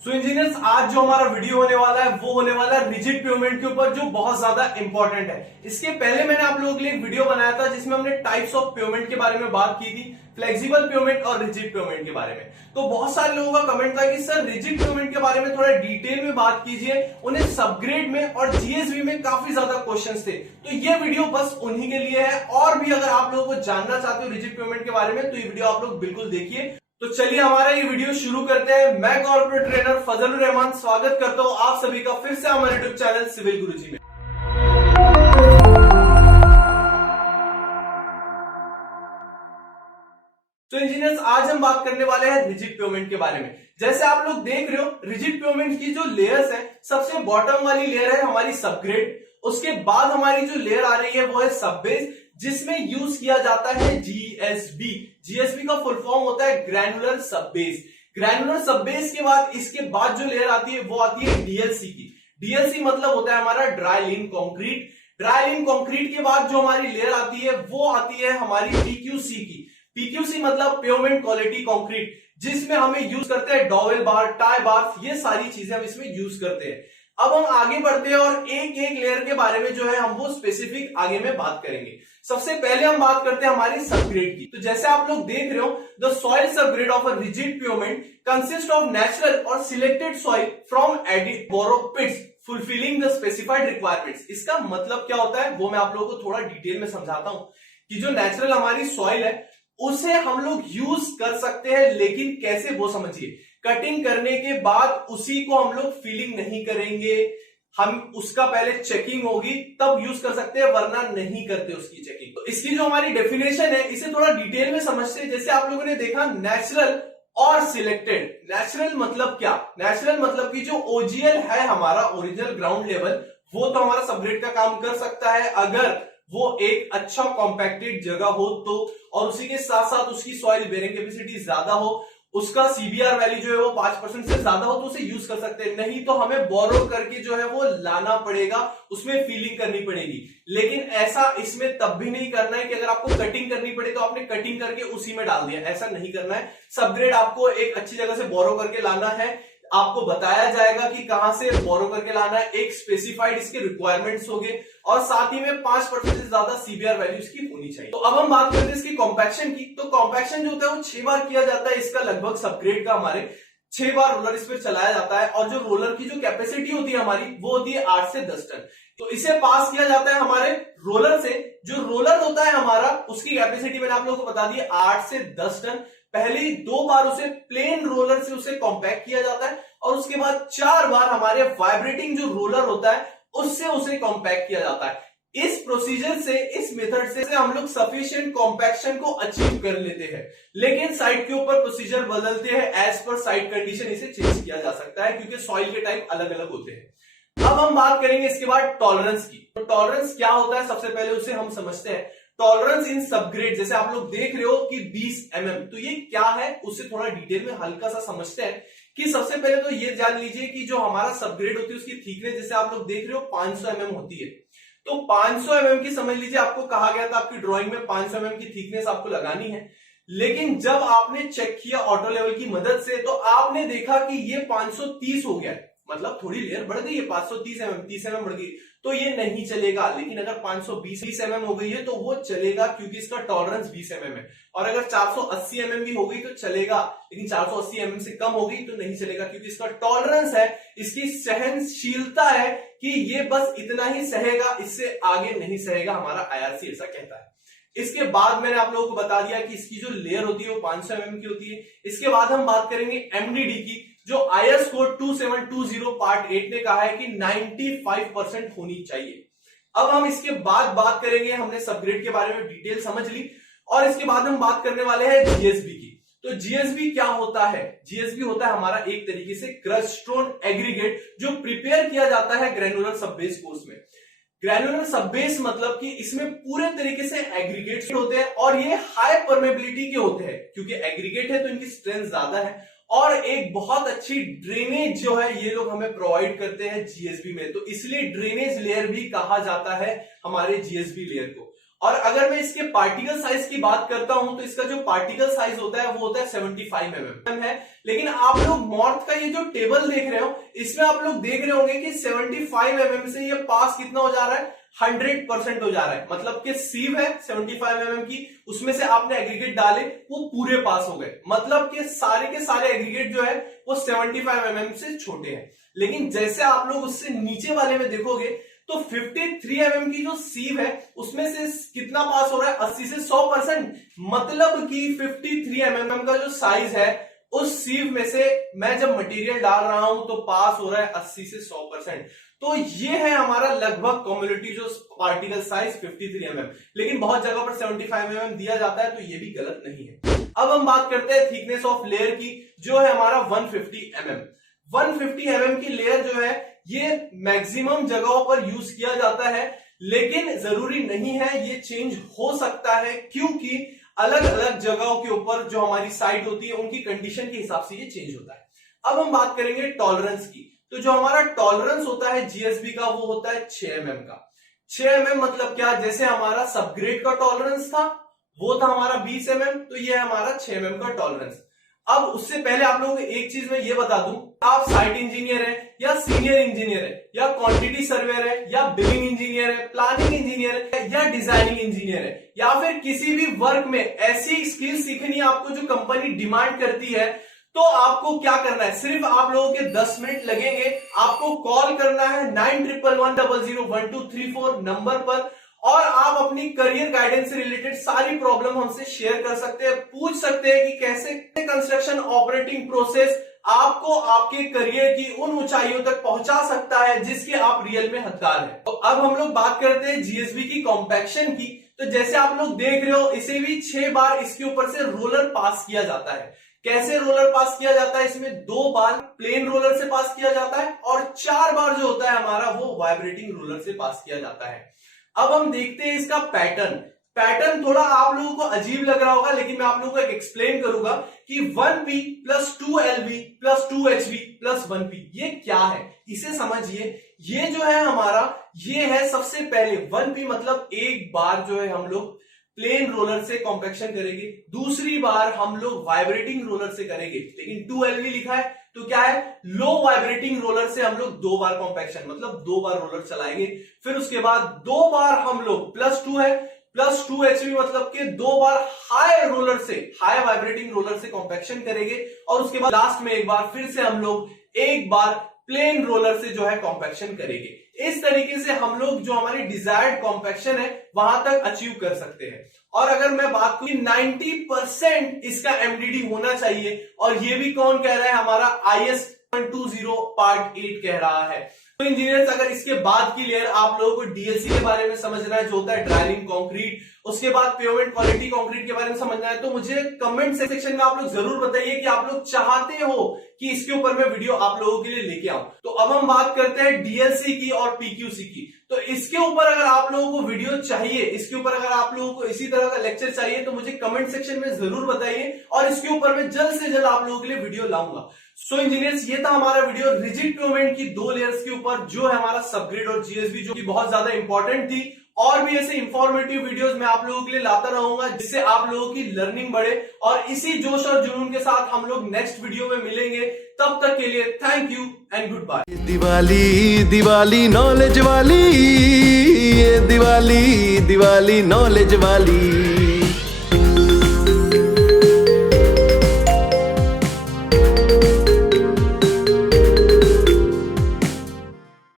सो engineers, आज जो हमारा वीडियो होने वाला है वो होने वाला है रिजिड पेमेंट के ऊपर, जो बहुत ज्यादा इंपॉर्टेंट है। इसके पहले मैंने आप लोगों के लिए एक वीडियो बनाया था जिसमें हमने टाइप्स ऑफ पेमेंट के बारे में बात की थी, फ्लेक्सिबल पेमेंट और रिजिड पेमेंट के बारे में। तो बहुत सारे लोगों का कमेंट था कि सर रिजिड पेमेंट के बारे में थोड़ा डिटेल में बात कीजिए, उन्हें सबग्रेड में और जीएसबी में काफी ज्यादा क्वेश्चंस थे। तो ये वीडियो बस उन्हीं के लिए है, और भी अगर आप लोगों को जानना चाहते हो रिजिड पेमेंट के बारे में तो ये वीडियो आप लोग बिल्कुल देखिए। तो चलिए हमारा ये वीडियो शुरू करते हैं। मैं कॉर्पोरेट ट्रेनर फजलुर रहमान स्वागत करता हूं आप सभी का फिर से हमारे यूट्यूब चैनल सिविल गुरुजी में। तो इंजीनियर्स, आज हम बात करने वाले हैं रिजिड पेमेंट के बारे में। जैसे आप लोग देख रहे हो, रिजिड पेमेंट की जो लेयर्स है, सबसे बॉटम वाली लेयर है हमारी सबग्रेड। उसके बाद हमारी जो लेयर आ रही है वो है सब बेस, जिसमें यूज किया जाता है जीएसबी। जीएसबी का फुल फॉर्म होता है ग्रैनुलर सब बेस। ग्रैनुलर सब बेस के बाद इसके बाद जो लेयर आती है वो आती है डीएलसी की। डीएलसी मतलब होता है हमारा ड्राई लीन कंक्रीट। ड्राई लीन कंक्रीट के बाद जो हमारी लेयर आती है वो आती है हमारी पीक्यूसी की। पीक्यूसी मतलब पेवमेंट क्वालिटी कंक्रीट, जिसमें हमें यूज करते हैं डॉवेल बार, टाई बार, ये सारी चीजें हम इसमें यूज करते हैं। अब हम आगे बढ़ते हैं और एक एक लेयर के बारे में जो है हम वो स्पेसिफिक आगे में बात करेंगे। सबसे पहले हम बात करते हैं हमारी सबग्रेड की। तो जैसे आप लोग देख रहे हो, the soil subgrade of a rigid pavement consist of natural और selected soil from aided borrow pits fulfilling the specified requirements. इसका मतलब क्या होता है वो मैं आप लोगों को थोड़ा डिटेल में समझाता हूं कि जो नेचुरल हमारी सॉइल है उसे हम लोग यूज कर सकते हैं, लेकिन कैसे वो समझिए। कटिंग करने के बाद उसी को हम लोग फिलिंग नहीं करेंगे, हम उसका पहले चेकिंग होगी तब यूज कर सकते हैं, वरना नहीं करते उसकी चेकिंग। तो इसकी जो हमारी डेफिनेशन है इसे थोड़ा डिटेल में समझते हैं। जैसे आप लोगों ने देखा नेचुरल और सिलेक्टेड। नेचुरल मतलब क्या? नेचुरल मतलब कि जो ओजीएल है हमारा ओरिजिनल ग्राउंड लेवल, वो तो हमारा सबग्रेड का काम कर सकता है अगर वो एक अच्छा कॉम्पैक्टेड जगह हो तो, और उसी के साथ साथ उसकी सॉइल बेरिंग कैपेसिटी ज्यादा हो, उसका सीबीआर वैल्यू जो है वो 5% से ज्यादा हो तो उसे यूज कर सकते हैं। नहीं तो हमें बोरो करके जो है वो लाना पड़ेगा, उसमें फीलिंग करनी पड़ेगी। लेकिन ऐसा इसमें तब भी नहीं करना है कि अगर आपको कटिंग करनी पड़े तो आपने कटिंग करके उसी में डाल दिया, ऐसा नहीं करना है। सबग्रेड आपको एक अच्छी जगह से बोरो करके लाना है, आपको बताया जाएगा कि कहां से बोरो करके लाना है, एक स्पेसिफाइड इसके रिक्वायरमेंट्स होंगे, और साथ ही में 5% से ज्यादा सीबीआर वैल्यू इसकी होनी चाहिए। तो अब हम बात करते हैं इसकी कॉम्पैक्शन की। तो कॉम्पैक्शन जो होता है वो 6 बार किया जाता है। इसका लगभग सबग्रेड का हमारे 6 बार रोलर इस पर चलाया जाता है, और जो रोलर की जो कैपेसिटी होती है हमारी वो होती है 8 से 10 टन। तो इसे पास किया जाता है हमारे रोलर से। जो रोलर होता है हमारा, उसकी कैपेसिटी मैंने आप लोगों को बता दी 8 से 10 टन। पहले 2 बार उसे प्लेन रोलर से उसे कॉम्पैक्ट किया जाता है, और उसके बाद 4 बार हमारे वाइब्रेटिंग जो रोलर होता है उससे उसे कॉम्पैक्ट किया जाता है। इस प्रोसीजर से, इस मेथड से हम लोग सफिशिएंट कॉम्पैक्शन को अचीव कर लेते हैं। लेकिन साइट के ऊपर प्रोसीजर बदलते हैं, एज पर साइट कंडीशन इसे चेंज किया जा सकता है, क्योंकि सॉइल के टाइप अलग अलग होते हैं। अब हम बात करेंगे इसके बाद टॉलरेंस की। तो टॉलरेंस क्या होता है, सबसे पहले उसे हम समझते हैं। टॉलरेंस इन सबग्रेड, जैसे आप लोग देख रहे हो कि 20 mm, तो ये क्या है उसे थोड़ा डिटेल में हल्का सा समझते हैं। कि सबसे पहले तो ये जान लीजिए कि जो हमारा सबग्रेड होती है उसकी थिकनेस, जैसे आप लोग देख रहे हो 500 mm होती है। तो 500 mm की समझ लीजिए, आपको कहा गया था आपकी ड्राइंग में 500 mm की थिकनेस आपको लगानी है। लेकिन जब आपने चेक किया ऑटो लेवल की मदद से तो आपने देखा कि ये 530 हो गया है, मतलब थोड़ी लेयर बढ़ गई है, 530 mm, 30 mm बढ़ गई, तो ये नहीं चलेगा। लेकिन अगर 520 mm हो गई है तो वो चलेगा, क्योंकि इसका टॉलरेंस 20 mm है। और अगर 480 mm भी हो गई तो चलेगा, लेकिन 480 mm से कम हो गई तो नहीं चलेगा, क्योंकि इसका टॉलरेंस है, इसकी सहनशीलता है कि ये बस इतना ही सहेगा, इससे आगे नहीं सहेगा, हमारा आईआरसी ऐसा कहता है। इसके बाद मैंने आप लोगों को बता दिया कि इसकी जो लेयर होती है वो 500 mm की होती है। इसके बाद हम बात करेंगे एमडीडी की, जो आईएस कोड 2720 पार्ट 8 ने कहा है कि 95% होनी चाहिए। अब हम इसके बाद बात करेंगे, हमने सबग्रेड के बारे में डिटेल समझ ली, और इसके बाद हम बात करने वाले हैं जीएसबी की। तो जीएसबी क्या होता है? जीएसबी होता है हमारा एक तरीके से क्रस्ट स्टोन एग्रीगेट, जो प्रिपेयर किया जाता है ग्रैनुलर सबबेस कोर्स में। ग्रैनुलर सबबेस मतलब कि इसमें पूरे तरीके से एग्रीगेट्स होते हैं, और ये हाई परमेबिलिटी के होते हैं, क्योंकि एग्रीगेट है तो इनकी स्ट्रेंथ ज्यादा है, और एक बहुत अच्छी ड्रेनेज जो है ये लोग हमें प्रोवाइड करते हैं जीएसबी में। तो इसलिए ड्रेनेज लेयर भी कहा जाता है हमारे जीएसबी लेयर को। और अगर मैं इसके पार्टिकल साइज की बात करता हूं तो इसका जो पार्टिकल साइज होता है वो होता है 75 mm है। लेकिन आप लोग मॉर्थ का ये जो टेबल देख रहे हो इसमें आप लोग देख रहे होंगे कि 75 mm से ये पास कितना हो जा रहा है, 100% हो जा रहा है। मतलब कि सीव है 75 mm की, उसमें से आपने एग्रीगेट डाले वो पूरे पास हो गए। मतलब कि सारे के सारे एग्रीगेट जो है वो 75 mm से छोटे हैं। लेकिन जैसे आप लोग उससे नीचे वाले में देखोगे तो 53 mm की जो सीव है उसमें से कितना पास हो रहा है, 80 से 100%। मतलब कि 53 mm का जो साइज है उस सीव में से मैं जब मटेरियल डाल रहा हूं तो पास हो रहा है 80 से 100%। तो ये है हमारा लगभग कम्युलेटिव जो पार्टिकल साइज 53 mm। लेकिन बहुत जगह पर 75 mm दिया जाता है तो ये भी गलत नहीं है। अब हम बात करते हैं थिकनेस ऑफ लेयर की, जो है हमारा 150 mm। 150 mm की लेयर जो है ये मैक्सिमम जगहों पर यूज किया जाता है, लेकिन जरूरी नहीं है, ये चेंज हो सकता है क्योंकि अलग अलग जगहों के ऊपर जो हमारी साइट होती है उनकी कंडीशन के हिसाब से ये चेंज होता है। अब हम बात करेंगे टॉलरेंस की। तो जो हमारा टॉलरेंस होता है जीएसबी का वो होता है 6 mm का। 6 mm मतलब क्या, जैसे हमारा सबग्रेड का टॉलरेंस था वो था हमारा 20 mm, तो ये है हमारा 6 mm का टॉलरेंस। अब उससे पहले आप लोगों को एक चीज मैं ये बता दूं, आप साइट इंजीनियर है या सीनियर इंजीनियर है या क्वांटिटी सर्वेयर है या बिलिंग इंजीनियर है, प्लानिंग इंजीनियर है या डिजाइनिंग इंजीनियर है, या फिर किसी भी वर्क में ऐसी स्किल सीखनी है आपको जो कंपनी डिमांड करती है, तो आपको क्या करना है, सिर्फ आप लोगों के 10 मिनट लगेंगे। आपको कॉल करना है 9111001234 नंबर पर और आप अपनी करियर गाइडेंस से रिलेटेड सारी प्रॉब्लम हमसे शेयर कर सकते हैं, पूछ सकते हैं कि कैसे कंस्ट्रक्शन ऑपरेटिंग प्रोसेस आपको आपके करियर की उन ऊंचाइयों तक पहुंचा सकता है जिसके आप रियल में हकदार हैं। तो अब हम लोग बात करते हैं जीएसबी की कॉम्पैक्शन की। तो जैसे आप लोग देख रहे हो इसे भी 6 बार इसके ऊपर से रोलर पास किया जाता है। कैसे रोलर पास किया जाता है, इसमें 2 बार प्लेन रोलर से पास किया जाता है और 4 बार जो होता है हमारा वो वाइब्रेटिंग रोलर से पास किया जाता है। अब हम देखते हैं इसका पैटर्न थोड़ा आप लोगों को अजीब लग रहा होगा, लेकिन मैं आप लोगों को एक एक्सप्लेन करूंगा कि 1P + 2LV + 2HV + 1P ये क्या है, इसे समझिए। ये जो है हमारा, ये है सबसे पहले 1P मतलब एक बार जो है हम लोग प्लेन रोलर से कॉम्पैक्शन करेंगे, दूसरी बार हम लोग वाइब्रेटिंग रोलर से करेंगे। लेकिन 2LV लिखा है तो क्या है, लो वाइब्रेटिंग रोलर से हम लोग 2 बार कॉम्पैक्शन मतलब 2 बार रोलर चलाएंगे। फिर उसके बाद 2 बार हम लोग +2 है +2HV मतलब कि 2 बार हाई रोलर से, हाई वाइब्रेटिंग रोलर से कॉम्पैक्शन करेंगे और उसके बाद लास्ट में एक बार फिर से हम लोग एक बार प्लेन रोलर से जो है कॉम्पैक्शन करेंगे। इस तरीके से हम लोग जो हमारी डिजायर्ड कॉम्पैक्शन है वहां तक अचीव कर सकते हैं। और अगर मैं बात करूं 90% इसका एमडीडी होना चाहिए, और ये भी कौन कह रहा है, हमारा IS 20 पार्ट 8 कह रहा है। तो इंजीनियर्स अगर इसके बाद की लेयर आप लोगों को डीएलसी के बारे में समझना है जो होता है ड्राइविंग कंक्रीट, उसके बाद पेवमेंट क्वालिटी कंक्रीट के बारे में समझना है, तो मुझे कमेंट सेक्शन में आप लोग जरूर बताइए कि आप लोग चाहते हो कि इसके ऊपर मैं वीडियो आप लोगों के लिए लेके आऊं। तो अब हम बात करते हैं डीएलसी की और पीक्यूसी की। तो इसके ऊपर अगर आप लोगों को वीडियो चाहिए, इसके ऊपर अगर आप लोगों को इसी तरह का लेक्चर चाहिए तो मुझे कमेंट सेक्शन में जरूर बताइए और इसके ऊपर मैं जल्द से जल्द आप लोगों के लिए वीडियो लाऊंगा। सो इंजीनियर्स, ये था हमारा वीडियो रिजिड पेवमेंट की 2 लेयर्स के ऊपर, जो है हमारा सबग्रेड और जीएसबी, जो कि बहुत ज्यादा इंपॉर्टेंट थी। और भी ऐसे इंफॉर्मेटिव वीडियोस मैं आप लोगों के लिए लाता रहूंगा जिससे आप लोगों की लर्निंग बढ़े। और इसी जोश और जुनून के साथ हम लोग नेक्स्ट वीडियो में मिलेंगे। तब तक के लिए thank you and good bye. Diwali knowledge वाली, ये दिवाली नॉलेज वाली।